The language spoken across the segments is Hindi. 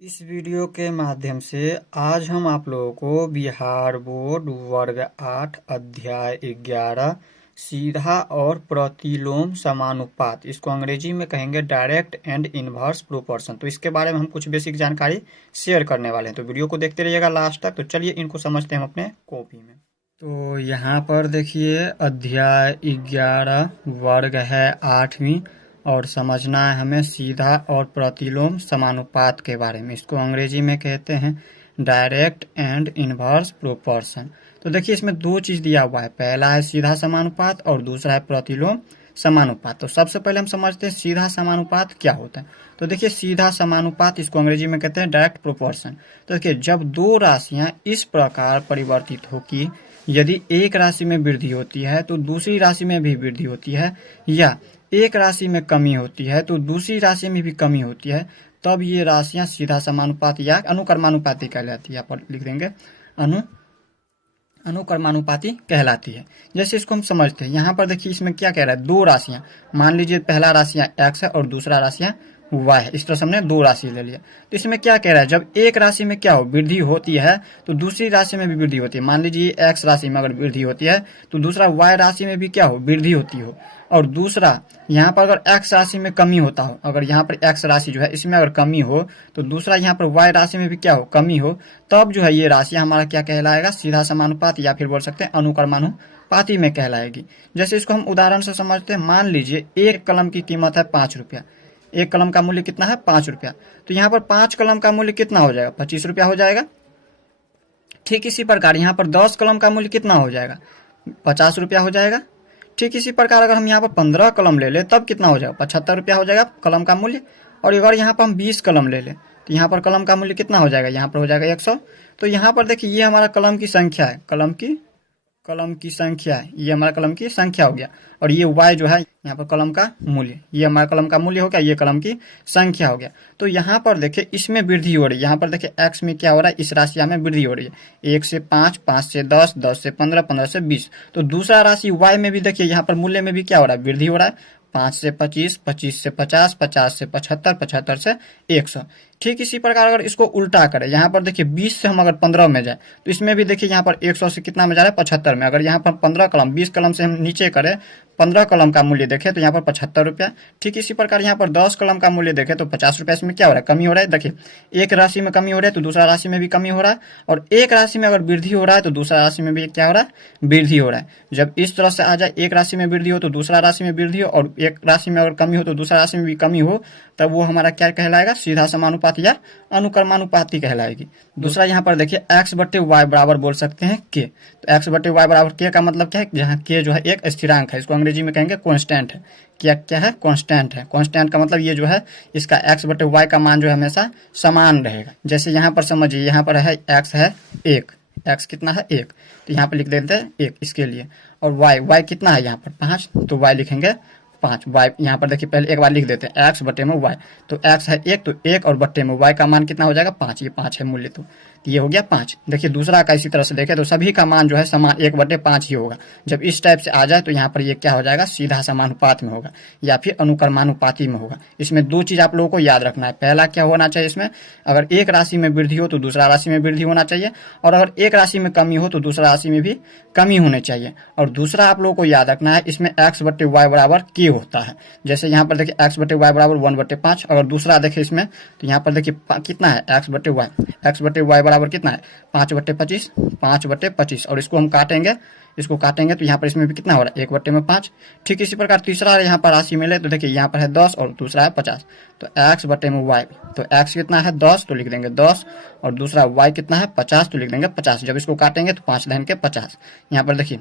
इस वीडियो के माध्यम से आज हम आप लोगों को बिहार बोर्ड वर्ग 8 अध्याय 11 सीधा और प्रतिलोम समानुपात, इसको अंग्रेजी में कहेंगे डायरेक्ट एंड इनवर्स प्रोपोर्शन। तो इसके बारे में हम कुछ बेसिक जानकारी शेयर करने वाले हैं, तो वीडियो को देखते रहिएगा लास्ट तक। तो चलिए इनको समझते हैं हम अपने कॉपी में। तो यहाँ पर देखिए अध्याय 11 वर्ग है 8वीं और समझना है हमें सीधा और प्रतिलोम समानुपात के बारे में। इसको अंग्रेजी में कहते हैं डायरेक्ट एंड इनवर्स प्रोपोर्शन। तो देखिए इसमें दो चीज दिया हुआ है, पहला है सीधा समानुपात और दूसरा है प्रतिलोम समानुपात। तो सबसे पहले हम समझते हैं सीधा समानुपात क्या होता है। तो देखिए सीधा समानुपात इसको अंग्रेजी में कहते हैं डायरेक्ट प्रोपोर्शन। तो देखिए जब दो राशियां इस प्रकार परिवर्तित हो कि यदि एक राशि में वृद्धि होती है तो दूसरी राशि में भी वृद्धि होती है, या एक राशि में कमी होती है तो दूसरी राशि में भी कमी होती है, तब ये राशियां सीधा समानुपाती या अनुक्रमानुपाती कहलाती है। यहाँ पर लिख देंगे अनुक्रमानुपाती कहलाती है। जैसे इसको हम समझते हैं, यहाँ पर देखिए इसमें क्या कह रहा है, दो राशियां, मान लीजिए पहला राशियां x है और दूसरा राशियां y है। इस तरह से हमने दो राशि ले लिया। तो इसमें क्या कह रहा है, जब एक राशि में क्या हो वृद्धि होती है तो दूसरी राशि में भी वृद्धि होती है। मान लीजिए x राशि में अगर वृद्धि होती है तो दूसरा y राशि में भी क्या हो वृद्धि होती हो, और दूसरा यहाँ पर अगर x राशि में कमी होता हो, अगर यहाँ पर x राशि जो है इसमें अगर कमी हो तो दूसरा यहाँ पर y राशि में भी क्या हो कमी हो, तब जो है ये राशि हमारा क्या कहलाएगा, सीधा समानुपात या फिर बोल सकते हैं अनुक्रमानुपाती में कहलाएगी। जैसे इसको हम उदाहरण से समझते हैं, मान लीजिए एक कलम की कीमत है 5 रुपया, एक कलम का मूल्य कितना है 5 रुपया, तो यहाँ पर 5 कलम का मूल्य कितना हो जाएगा, 25 रुपया हो जाएगा। ठीक इसी प्रकार यहाँ पर 10 कलम का मूल्य कितना हो जाएगा, 50 रुपया हो जाएगा। ठीक इसी प्रकार अगर हम यहाँ पर 15 कलम ले लें तब कितना हो जाएगा, 75 रुपया हो जाएगा कलम का मूल्य। और अगर यहाँ पर हम 20 कलम ले लें तो यहाँ पर कलम का मूल्य कितना हो जाएगा, यहाँ पर हो जाएगा 100। तो यहाँ पर देखिए ये हमारा कलम की संख्या है, कलम की संख्या है, ये हमारा कलम की संख्या हो गया। और ये y जो है यहाँ पर कलम का मूल्य, ये हमारा कलम का मूल्य हो गया, ये कलम की संख्या हो गया। तो यहाँ पर देखिए इसमें वृद्धि हो रही है, यहाँ पर देखिए x में क्या हो रहा है, इस राशि में वृद्धि हो रही है, 1 से 5, 5 से 10, 10 से 15, 15 से 20। तो दूसरा राशि y में भी देखिए यहाँ पर मूल्य में भी क्या हो रहा है, वृद्धि हो रहा है, 5 से 25, 25 से 50, 50 से 75, 75 से 100। ठीक इसी प्रकार अगर इसको उल्टा करें, यहाँ पर देखिए 20 से हम अगर 15 में जाए तो इसमें भी देखिए यहाँ पर 100 से कितना में जा रहा है, 75 में। अगर यहाँ पर 15 कलम, 20 कलम से हम नीचे करें, 15 कलम का मूल्य देखें तो यहाँ पर 75 रुपया। ठीक इसी प्रकार यहाँ पर 10 कलम का मूल्य देखें तो 50 रुपया। इसमें क्या हो रहा है, कमी हो रहा है। देखिए एक राशि में कमी हो रहा है तो दूसरा राशि में भी कमी हो रहा है, और एक राशि में अगर वृद्धि हो रहा है तो दूसरा राशि में भी क्या हो रहा है, वृद्धि हो रहा है। जब इस तरह से आ जाए, एक राशि में वृद्धि हो तो दूसरा राशि में वृद्धि हो, और एक राशि में अगर कमी हो तो दूसरा राशि में भी कमी हो, तब वो हमारा क्या कहलाएगा, सीधा समानुपाती या अनुक्रमानुपाती कहलाएगी। दूसरा यहाँ पर देखिए x बटे वाई बराबर बोल सकते हैं k। तो x बटे वाई बराबर k का मतलब क्या है, जहाँ k जो है एक स्थिरांक है, इसको अंग्रेजी में कहेंगे कांस्टेंट है। क्या क्या है, कांस्टेंट है। कांस्टेंट का मतलब ये जो है इसका x बटे वाई का मान जो है हमेशा समान रहेगा। जैसे यहाँ पर समझिए, यहाँ पर है x है 1, x कितना है 1, तो यहाँ पर लिख देते हैं 1 इसके लिए। और y कितना है यहाँ पर 5, तो y लिखेंगे 5। y यहाँ पर देखिए पहले एक बार लिख देते हैं x बटे में y, तो x है 1, तो 1 और बटे में y का मान कितना हो जाएगा 5, ये 5 है मूल्य, तो ये हो गया 5। देखिए दूसरा का इसी तरह से देखें तो सभी का मान जो है समान 1 बटे 5 ही होगा। जब इस टाइप से आ जाए तो यहाँ पर ये क्या हो जाएगा, सीधा समानुपात में होगा या फिर अनुक्रमानुपाती में होगा। इसमें दो चीज आप लोगों को याद रखना है, पहला क्या होना चाहिए, इसमें अगर एक राशि में वृद्धि हो तो दूसरा राशि में वृद्धि होना चाहिए, और अगर एक राशि में कमी हो तो दूसरा राशि में भी कमी होनी चाहिए। और दूसरा आप लोगों को याद रखना है, इसमें x बटे वाई बराबर k होता है। जैसे यहाँ पर देखिए x बटे वाई बराबर 1 बटे 5। अगर दूसरा देखें इसमें तो यहाँ पर देखिए कितना है, x बटे वाई बराबर कितना है 5 बटे 25, 5 बटे 25। और इसको हम काटेंगे तो यहाँ पर इसमें भी कितना हो रहा है, 1 बटे में 5। ठीक इसी प्रकार तीसरा यहाँ पर राशि मिले तो देखिए यहाँ पर है 10 और दूसरा है 50, तो x बटे में y, तो x कितना है 10, तो लिख देंगे 10, और दूसरा y कितना है 50, तो लिख देंगे 50। जब इसको काटेंगे तो 5 दहन के 50। यहाँ पर देखिए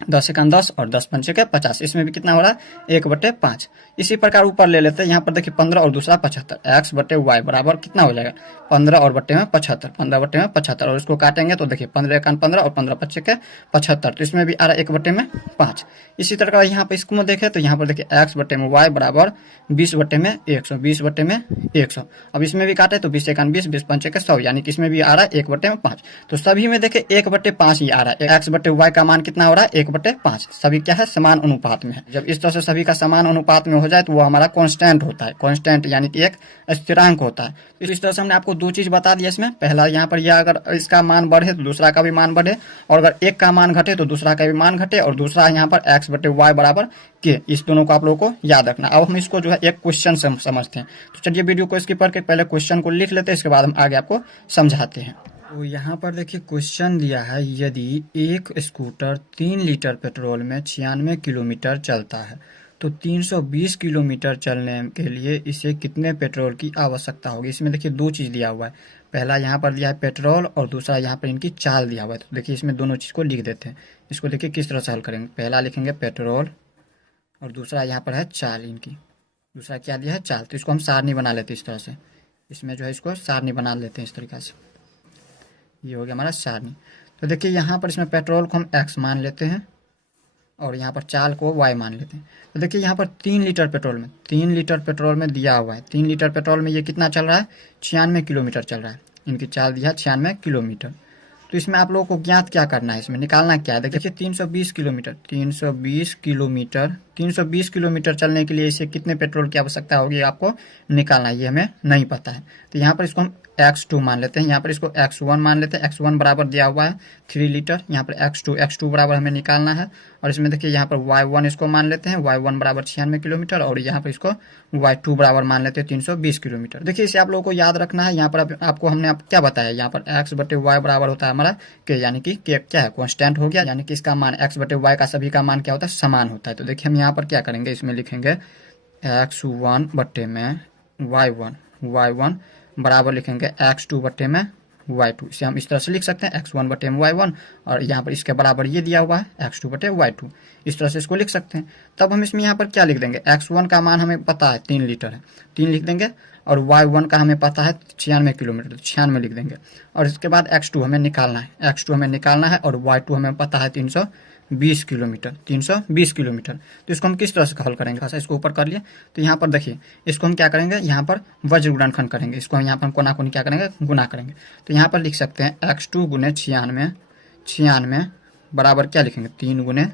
10 एकान 10 और 10 पंचे के 50, इसमें भी कितना हो रहा है 1 बटे 5। इसी प्रकार ऊपर ले लेते हैं, यहाँ पर देखिए 15 और दूसरा 75, x बटे वाई बराबर कितना हो जाएगा 15 और बटे में 75, 15 बटे में 75। और इसको काटेंगे तो देखिए 15 एकान 15 और 15 पच्चे के 75, तो इसमें भी आ रहा है 1 बटे में 5। इसी तरह यहाँ पर इसको देखें तो यहाँ पर देखिए x बटे में y बराबर 20 बटे में 100, 20 बटे में 100। अब इसमें भी काटे तो 20 एकान 20, 20 पंचे के 100, यानी कि इसमें भी आ रहा है 1 बटे में 5। तो सभी में देखे 1 बटे 5 ही आ रहा है। x बटे y का मान कितना हो रहा है, 1 1/5 सभी क्या है समान अनुपात में है। जब इस तरह से सभी का समान अनुपात में हो जाए तो वो हमारा कांस्टेंट होता है, कांस्टेंट यानी कि एक स्थिरांक होता है। तो इस तरह से हमने आपको दो चीज बता दिया इसमें, पहला यहाँ पर यह अगर इसका मान बढ़े तो दूसरा का भी मान बढ़े, और अगर एक का मान घटे तो दूसरा का भी मान घटे, और दूसरा यहाँ पर x/y बराबर के, इस दोनों को आप लोगों को याद रखना। अब हम इसको जो है एक क्वेश्चन से समझते हैं। तो चलिए वीडियो को स्किप करके पहले क्वेश्चन को लिख लेते हैं, इसके बाद हम आगे आपको समझाते हैं। तो यहाँ पर देखिए क्वेश्चन दिया है, यदि एक स्कूटर 3 लीटर पेट्रोल में 96 किलोमीटर चलता है तो 320 किलोमीटर चलने के लिए इसे कितने पेट्रोल की आवश्यकता होगी। इसमें देखिए दो चीज़ दिया हुआ है, पहला यहाँ पर दिया है पेट्रोल और दूसरा यहाँ पर इनकी चाल दिया हुआ है। तो देखिए इसमें दोनों चीज़ को लिख देते हैं। इसको देखिए किस तरह से हल करेंगे, पहला लिखेंगे पेट्रोल और दूसरा यहाँ पर है चाल इनकी, दूसरा क्या दिया है चाल। तो इसको हम सारणी बना लेते हैं इस तरह से, इसमें जो है इसको सारणी बना लेते हैं इस तरीक़ा से, ये हो गया हमारा सारणी। तो देखिए यहाँ पर इसमें पेट्रोल को हम x मान लेते हैं और यहाँ पर चाल को y मान लेते हैं। तो देखिए यहाँ पर 3 लीटर पेट्रोल में दिया हुआ है, 3 लीटर पेट्रोल में ये कितना चल रहा है 96 किलोमीटर चल रहा है, इनकी चाल दिया है 96 किलोमीटर। तो इसमें आप लोगों को ज्ञात क्या करना है, इसमें निकालना क्या है। देखिए 320 किलोमीटर चलने के लिए इसे कितने पेट्रोल की आवश्यकता होगी आपको निकालना है, ये हमें नहीं पता है। तो यहाँ पर इसको हम x2 मान लेते हैं, यहाँ पर इसको x1 मान लेते हैं। x1 बराबर दिया हुआ है 3 लीटर, यहाँ पर x2 बराबर हमें निकालना है। और इसमें देखिए यहाँ पर y1 इसको मान लेते हैं, y1 बराबर 96 किलोमीटर, और यहाँ पर इसको y2 बराबर मान लेते हैं 320 किलोमीटर। देखिए इसे आप लोगों को याद रखना है। यहाँ पर आपको हमने क्या बताया, यहाँ पर x/y बराबर होता है हमारा के, यानी कि क्या है कांस्टेंट हो गया, यानी कि इसका मान x/y का सभी का मान क्या होता है समान होता है। तो देखिए हम यहाँ पर क्या करेंगे, इसमें लिखेंगे x1 बट्टे में y1 बराबर लिखेंगे x2 बट्टे में y2। इसे हम इस तरह से लिख सकते हैं x1 बटे में y1, और यहाँ पर इसके बराबर ये दिया हुआ है x2 बटे y2, इस तरह से इसको लिख सकते हैं। तब हम इसमें यहाँ पर क्या लिख देंगे, x1 का मान हमें पता है 3 लीटर है, 3 लिख देंगे, और y1 का हमें पता है 96 किलोमीटर, तो 96 लिख देंगे। और इसके बाद x2 हमें निकालना है, और y2 हमें पता है 320 किलोमीटर। तो इसको हम किस तरह से हल करेंगे, खासा इसको ऊपर कर लिए। तो यहाँ पर देखिए इसको हम क्या करेंगे, यहाँ पर वज्र गुणनखंड करेंगे, इसको हम यहाँ पर कोना कोनी क्या करेंगे गुना करेंगे। तो यहाँ पर लिख सकते हैं x2 गुने 96 बराबर क्या लिखेंगे 3 गुने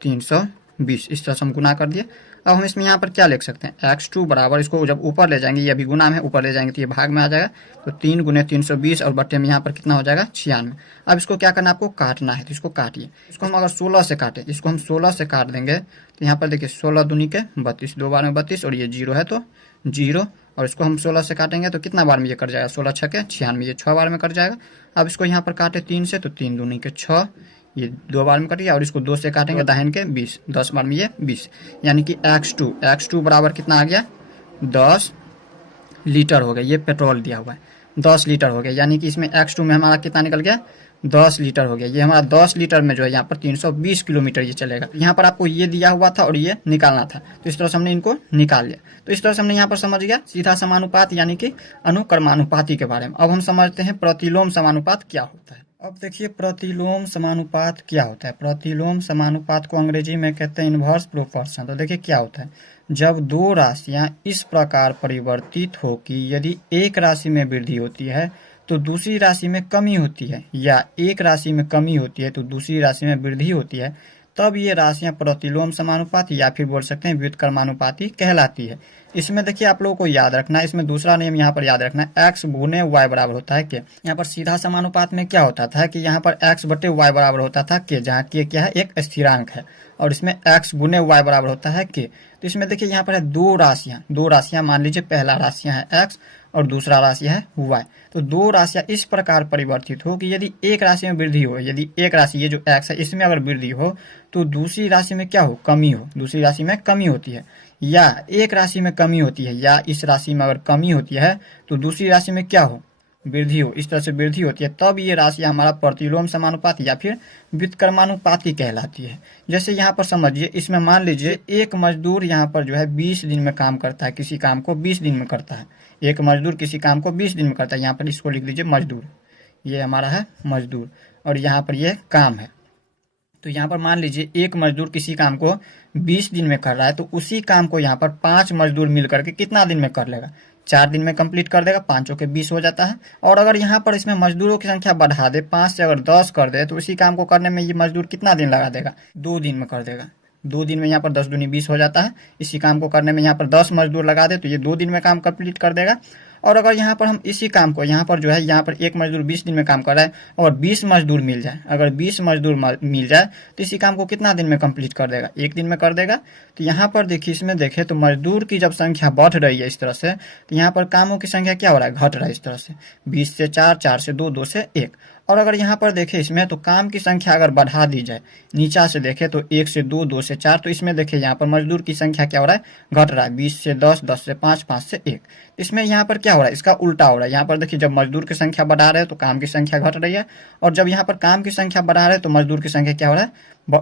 320, इस तरह से हम गुना कर दिए। अब हम इसमें यहाँ पर क्या लिख सकते हैं, x2 बराबर, इसको जब ऊपर ले जाएंगे, ये अभी गुना में ऊपर ले जाएंगे तो ये भाग में आ जाएगा, तो 3 गुने 320 और बट्टे में यहाँ पर कितना हो जाएगा 96। अब इसको क्या करना है, आपको काटना है, तो इसको काटिए। इसको हम अगर 16 से काटें, इसको हम 16 से काट देंगे तो यहाँ पर देखिए 16 दूनी के 32, 2 बार में 32, और ये 0 है तो 0, और इसको हम 16 से काटेंगे तो कितना बार में ये कट जाएगा, 16 छके 96, ये 6 बार में कट जाएगा। अब इसको यहाँ पर काटे 3 से, तो 3 दूनी के 6, ये 2 बार में कट गया, और इसको 2 से काटेंगे दाहिने के 20, 10 बार में ये 20, यानी कि x2 बराबर कितना आ गया 10 लीटर हो गया। ये पेट्रोल दिया हुआ है 10 लीटर हो गया, यानी कि इसमें x2 में हमारा कितना निकल गया 10 लीटर हो गया। ये हमारा 10 लीटर में जो है यहाँ पर 320 किलोमीटर ये चलेगा। यहाँ पर आपको ये दिया हुआ था और ये निकालना था, तो इस तरह से हमने इनको निकाल लिया। तो इस तरह से हमने यहाँ पर समझ गया सीधा समानुपात यानी कि अनुक्रमानुपाती के बारे में। अब हम समझते हैं प्रतिलोम समानुपात क्या होता है। अब देखिए प्रतिलोम समानुपात क्या होता है। प्रतिलोम समानुपात को अंग्रेजी में कहते हैं इनवर्स प्रोपोर्शन। तो देखिए क्या होता है, जब दो राशियां इस प्रकार परिवर्तित हो कि यदि एक राशि में वृद्धि होती है तो दूसरी राशि में कमी होती है, या एक राशि में कमी होती है तो दूसरी राशि में वृद्धि होती है, तब ये राशियां प्रतिलोम समानुपाती या फिर बोल सकते हैं व्युत्क्रमानुपाती कहलाती है। इसमें देखिए आप लोगों को याद रखना है, इसमें दूसरा नियम यहाँ पर याद रखना है, x गुने y बराबर होता है के। यहाँ पर सीधा समानुपात में क्या होता था कि यहाँ पर x बटे y बराबर होता था के, जहाँ के क्या है एक स्थिरांक है, और इसमें x गुने y बराबर होता है के। तो इसमें देखिए यहाँ पर है दो राशियां मान लीजिए, पहला राशियां है x और दूसरा राशि है y। तो दो राशियां इस प्रकार परिवर्तित हो कि यदि एक राशि में वृद्धि हो, यदि एक राशि ये जो x है इसमें अगर वृद्धि हो तो दूसरी राशि में क्या हो कमी हो, दूसरी राशि में कमी होती है, या एक राशि में कमी होती है, या इस राशि में अगर कमी होती है तो दूसरी राशि में क्या हो वृद्धि हो, इस तरह से वृद्धि होती है, तब ये राशि हमारा प्रतिलोम समानुपाती या फिर व्युत्क्रमानुपाती कहलाती है। जैसे यहाँ पर समझिए, इसमें मान लीजिए एक मजदूर यहाँ पर जो है 20 दिन में काम करता है, किसी काम को 20 दिन में करता है, एक मजदूर किसी काम को 20 दिन में करता है। यहाँ पर इसको लिख लीजिए मजदूर, ये हमारा है मजदूर, और यहाँ पर ये काम है। तो यहाँ पर मान लीजिए एक मजदूर किसी काम को 20 दिन में कर रहा है, तो उसी काम को यहाँ पर 5 मजदूर मिल करके कितना दिन में कर लेगा, 4 दिन में कंप्लीट कर देगा, 5 के 20 हो जाता है। और अगर यहाँ पर इसमें मजदूरों की संख्या बढ़ा दे, 5 से अगर 10 कर दे, तो इसी काम को करने में ये मजदूर कितना दिन लगा देगा, 2 दिन में कर देगा। 2 दिन में यहाँ पर 10 दूनी 20 हो जाता है। इसी काम को करने में यहाँ पर 10 मजदूर लगा दे तो ये 2 दिन में काम कंप्लीट कर देगा। और अगर यहाँ पर हम इसी काम को यहाँ पर जो है, यहाँ पर एक मजदूर 20 दिन में काम कर रहा है और 20 मजदूर मिल जाए, अगर 20 मजदूर मिल जाए तो इसी काम को कितना दिन में कंप्लीट कर देगा, 1 दिन में कर देगा। तो यहाँ पर देखिए, इसमें देखें तो मजदूर की जब संख्या बढ़ रही है इस तरह से, तो यहाँ पर कामों की संख्या क्या हो रहा है, घट रहा है इस तरह से, 20 से 4, 4 से 2, 2 से 1। और अगर यहाँ पर देखें इसमें तो काम की संख्या अगर बढ़ा दी जाए, नीचा से देखें तो 1 से 2, 2 से 4, तो इसमें देखें यहाँ पर मजदूर की संख्या क्या हो रहा है, घट रहा है, 20 से 10, 10 से 5, 5 से 1। इसमें यहाँ पर क्या हो रहा है, इसका उल्टा हो रहा है। यहाँ पर देखिए जब मजदूर की संख्या बढ़ा रहे हैं तो काम की संख्या घट रही है, और जब यहाँ पर काम की संख्या बढ़ा रहे हैं तो मजदूर की संख्या क्या हो रहा है,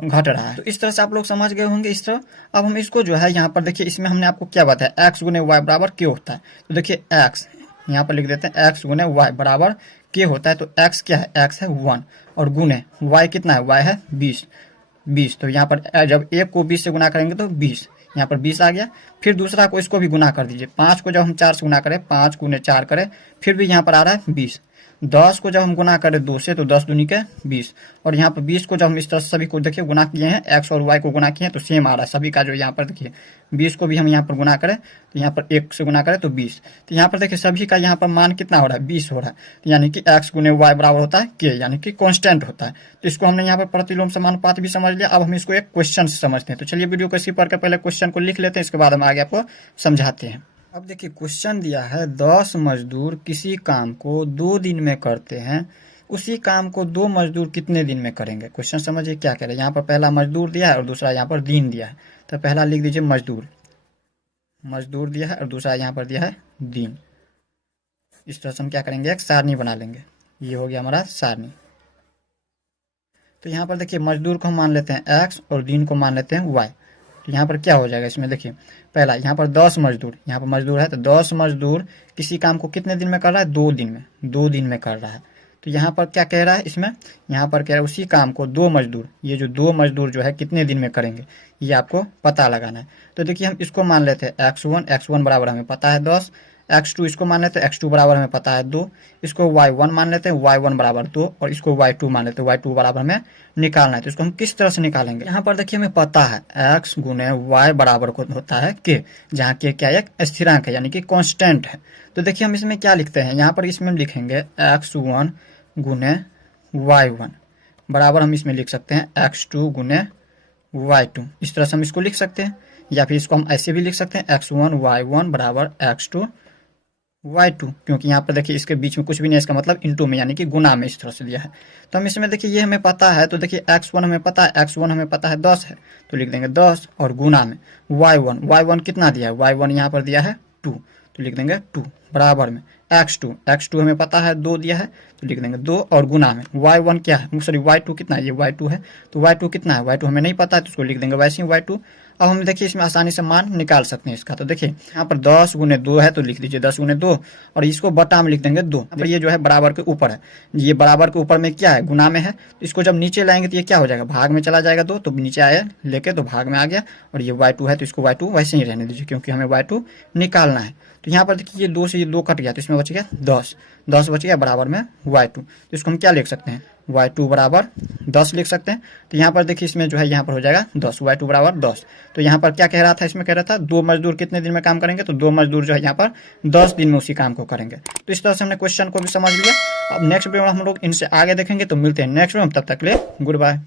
घट रहा है। तो इस तरह से आप लोग समझ गए होंगे इस तरह। अब हम इसको जो है यहाँ पर देखिए, इसमें हमने आपको क्या बताया, एक्स गुने वाई बराबर के होता है। तो देखिए एक्स यहाँ पर लिख देते हैं, एक्स गुने वाई बराबर के होता है। तो एक्स क्या है, एक्स है 1, और गुने वाई कितना है, वाई है 20। तो यहाँ पर जब एक को 20 से गुना करेंगे तो 20, यहाँ पर 20 आ गया। फिर दूसरा को इसको भी गुना कर दीजिए, 5 को जब हम 4 से गुना करें, 5 गुने 4 करें, फिर भी यहाँ पर आ रहा है 20। 10 को जब हम गुना करें 2 से, तो 10 दूनी के 20। और यहाँ पर 20 को जब हम इस तरह सभी को देखिए गुना किए हैं, एक्स और वाई को गुना किए हैं, तो सेम आ रहा है सभी का। जो यहाँ पर देखिए 20 को भी हम यहाँ पर गुना करें, तो यहाँ पर 1 से गुना करें तो 20। तो यहाँ पर देखिए सभी का यहाँ पर मान कितना हो रहा है, 20 हो रहा है। तो यानी कि एक्स गुने वाई बराबर होता है के, यानी कि कॉन्स्टेंट होता है। तो इसको हमने यहाँ पर प्रतिलोम समानुपात भी समझ लिया। अब हम इसको एक क्वेश्चन से समझते हैं। तो चलिए वीडियो को इसी पर के पहले क्वेश्चन को लिख लेते हैं, इसके बाद हम आगे आपको समझाते हैं। अब देखिए क्वेश्चन दिया है, 10 मजदूर किसी काम को 2 दिन में करते हैं, उसी काम को 2 मजदूर कितने दिन में करेंगे। क्वेश्चन समझिए क्या कह रहे हैं। यहाँ पर पहला मजदूर दिया है और दूसरा यहाँ पर दिन दिया है। तो पहला लिख दीजिए मजदूर, मजदूर दिया है और दूसरा यहाँ पर दिया है दिन। इस तरह से हम क्या करेंगे, एक सारणी बना लेंगे। ये हो गया हमारा सारणी। तो यहाँ पर देखिए मजदूर को हम मान लेते हैं एक्स और दिन को मान लेते हैं वाई। तो यहाँ पर क्या हो जाएगा, इसमें देखिए पहला यहाँ पर 10 मजदूर, यहाँ पर मजदूर है तो 10 मजदूर किसी काम को कितने दिन में कर रहा है, 2 दिन में, 2 दिन में कर रहा है। तो यहाँ पर क्या कह रहा है, इसमें यहाँ पर कह रहा है उसी काम को 2 मजदूर, ये जो 2 मजदूर जो है कितने दिन में करेंगे, ये आपको पता लगाना है। तो देखिए हम इसको मान लेते हैं x1 बराबर हमें पता है 10, x2 इसको मान लेते हैं, x2 बराबर हमें पता है 2, इसको y1 मान लेते हैं, y1 बराबर 2, और इसको y2 मान लेते हैं, y2 बराबर हमें निकालना है। तो इसको हम किस तरह से निकालेंगे, यहाँ पर देखिए हमें पता है x गुने y बराबर को होता है के, जहाँ के क्या एक स्थिरांक है यानी कि कांस्टेंट है। तो देखिए हम इसमें क्या लिखते हैं, यहाँ पर इसमें हम लिखेंगे x1 गुने y1 बराबर हम इसमें लिख सकते हैं x2 गुने y2। इस तरह से हम इसको लिख सकते हैं, या फिर इसको हम ऐसे भी लिख सकते हैं x1 y1 बराबर x2 y2, क्योंकि यहाँ पर देखिए इसके बीच में कुछ भी नहीं है, इसका मतलब इनटू में यानी कि गुना में इस तरह से दिया है। तो हम इसमें देखिए ये हमें पता है, तो देखिए x1 हमें पता है, x1 हमें पता है 10 है, तो लिख देंगे 10, और गुना में y1 कितना दिया है, y1 यहाँ पर दिया है 2, तो लिख देंगे 2 बराबर में x2 हमें पता है 2 दिया है, तो लिख देंगे 2, और गुना में y1 क्या है, सॉरी y2 कितना है, ये y2 है, तो y2 कितना है, y2 हमें नहीं पता है, तो उसको लिख देंगे वैसे ही y2। अब हम देखिए इसमें आसानी से मान निकाल सकते हैं इसका। तो देखिए यहाँ पर 10 गुने 2 है, तो लिख दीजिए 10 गुने 2, और इसको बटा में लिख देंगे 2। अब ये जो है बराबर के ऊपर है, ये बराबर के ऊपर में क्या है, गुना में है, तो इसको जब नीचे लाएंगे तो ये क्या हो जाएगा, भाग में चला जाएगा 2, तो नीचे आया लेके तो भाग में आ गया, और ये y2 है तो इसको y2 वैसे ही रहने दीजिए, क्योंकि हमें y2 निकालना है। तो यहाँ पर देखिए ये 2 से ये 2 कट गया, तो इसमें बच गया 10 बच गया बराबर में y2। तो इसको हम क्या लिख सकते हैं, y2 बराबर 10 लिख सकते हैं। तो यहाँ पर देखिए इसमें जो है यहाँ पर हो जाएगा 10, y2 बराबर 10। तो यहाँ पर क्या कह रहा था, इसमें कह रहा था 2 मजदूर कितने दिन में काम करेंगे, तो 2 मजदूर जो है यहाँ पर 10 दिन में उसी काम को करेंगे। तो इस तरह से हमने क्वेश्चन को भी समझ लिया। अब नेक्स्ट वीडियो में हम लोग इनसे आगे देखेंगे, तो मिलते हैं नेक्स्ट वीडियो में, तब तक के लिए गुड बाय।